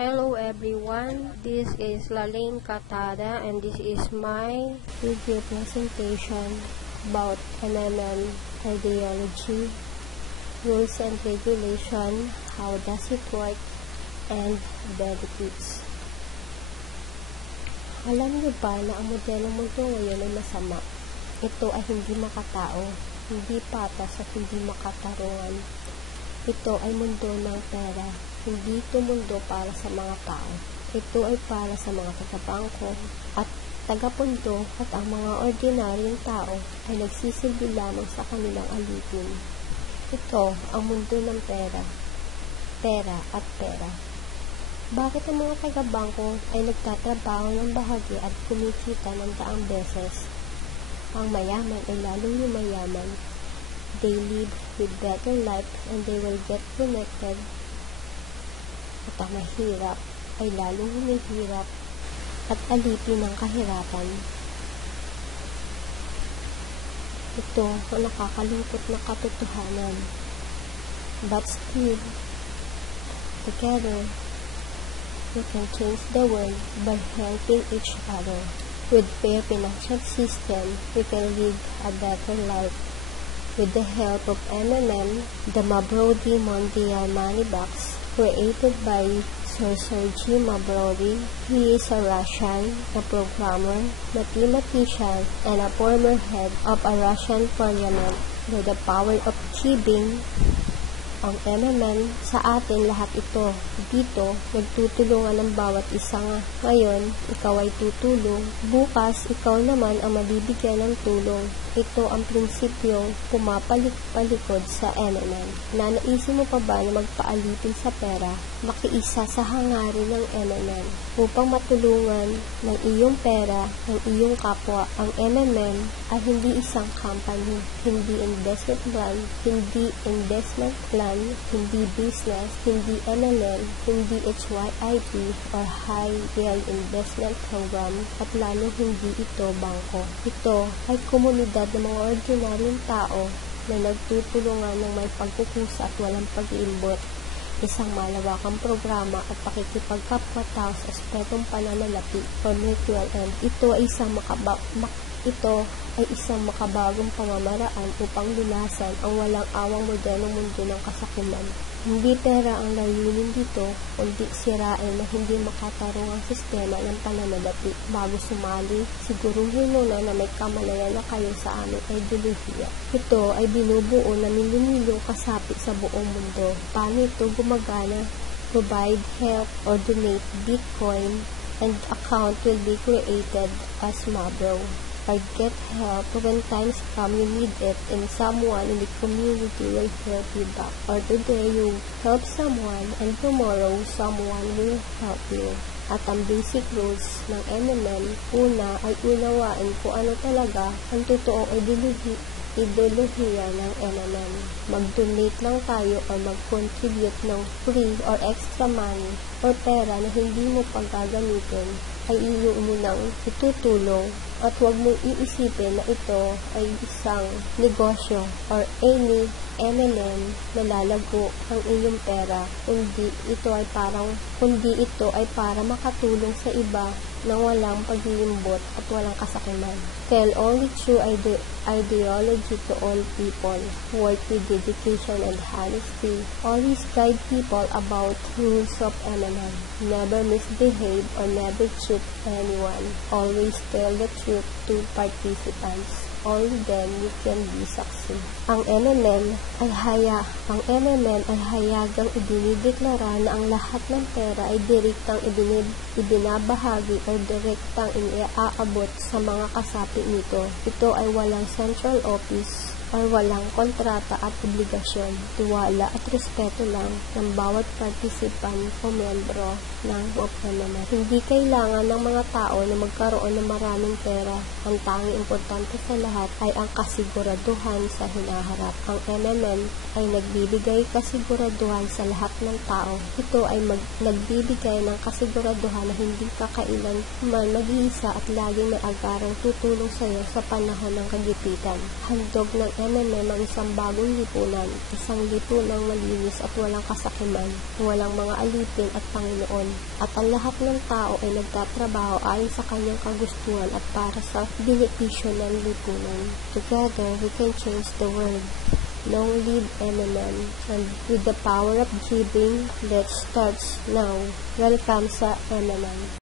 Hello everyone, this is Lalaine Catada and this is my video presentation about MMM ideology, rules and regulation, how does it work, and benefits. Alam niyo ba na ang modelong mundo ngayon ay masama? Ito ay hindi makatao, hindi patas at hindi makatarungan. Ito ay mundo ng pera. Hindi ito mundo para sa mga tao. Ito ay para sa mga tagabangko at tagapundo at ang mga ordinaryong tao ay nagsisilbi lamang sa kanilang alipin. Ito ang mundo ng pera. Pera at pera. Bakit ang mga tagabangko ay nagtatrabaho ng bahagi at kumikita ng daang beses? Ang mayaman ay lalong yumayaman. They live with better life and they will get connected. At ang mahirap ay lalong humihirap at alipin ng kahirapan. Ito ang nakakalungkot na katotohanan. But still, together, we can change the world by helping each other. With fair financial system, we can live a better life. With the help of MMM, the Mabrodi Mondial Money Box, created by Sir Sergei Mabrodi. He is a Russian, a programmer, mathematician, and a former head of a Russian parliament. With the power of Chibing, ang MMM, sa atin lahat ito. Dito, nagtutulungan ng bawat isa nga. Ngayon, ikaw ay tutulong. Bukas, ikaw naman ang mabibigyan ng tulong. Ito ang prinsipyong pumapalik-palikod sa MMM. Nanaisin mo pa ba na magpaalipin sa pera? Makiisa sa hangarin ng MMM upang matulungan ng iyong pera ng iyong kapwa. Ang MMM ay hindi isang company, hindi investment plan, hindi business, hindi MLM, hindi HYIP or High Yield Investment Program, at lalo hindi ito bangko. Ito ay komunidad ng mga ordinaryong tao na nagtutulungan ng may pagkukusa at walang pag-iimbot. Isang malawakang programa at pakikipagkapwa-tao sa aspetong pananalapi or mutual end. Ito ay isang makabagong pamamaraan upang lunasan ang walang awang modernong mundo ng kasakiman. Hindi pera ang layunin dito, kundi sirain na hindi makatarong ang sistema ng pananalapi. Bago sumali, siguruhin muna na may kamalayan na kayo sa aming ideolohiya. Ito ay binubuo na milyon-milyong kasapi sa buong mundo. Paano ito gumagana? Provide help or donate Bitcoin and account will be created as Mabro. Or get help when times come you need it and someone in the community will help you back. Or today you help someone and tomorrow someone will help you. At ang basic rules ng MMM, una ay unawain kung ano talaga ang totoong ideolohiya ng MMM. Mag-donate lang tayo o mag-contribute ng free or extra money or pera na hindi mo paggagamitin ay iyo munang itutulong at huwag mong iisipin na ito ay isang negosyo or any MLM na lalago ang iyong pera, kundi ito ay para makatulong sa iba nang walang pag-iimbot at walang kasakiman. Tell only true ideology to all people. Work with dedication and honesty. Always guide people about rules of MMM. Never misbehave or never cheat anyone. Always tell the truth to participants. Only then you can be succeed. Ang MMM ay hayagang idinideklara na ang lahat ng pera ay direktang ibinabahagi o direktang iniaabot sa mga kasapi nito. Ito ay walang central office or walang kontrata at obligasyon. Tiwala at respeto lang ng bawat participant o membro ng MMM. Hindi kailangan ng mga tao na magkaroon ng maraming pera. Ang tanging importante sa lahat ay ang kasiguraduhan sa hinaharap. Ang MMM ay nagbibigay kasiguraduhan sa lahat ng tao. Ito ay nagbibigay ng kasiguraduhan na hindi ka kailanman mag-iisa at laging may agarang tutulong sa iyo sa panahon ng kagipitan. Handog ng MMM ang isang bagong lipunan, isang lipunang malinis at walang kasakiman, walang mga alipin at Panginoon, at ang lahat ng tao ay nagtatrabaho ayon sa kanyang kagustuhan at para sa benepisyo ng lipunan. Together, we can change the world. Long live MMM, and with the power of giving that starts now. Welcome sa MMM.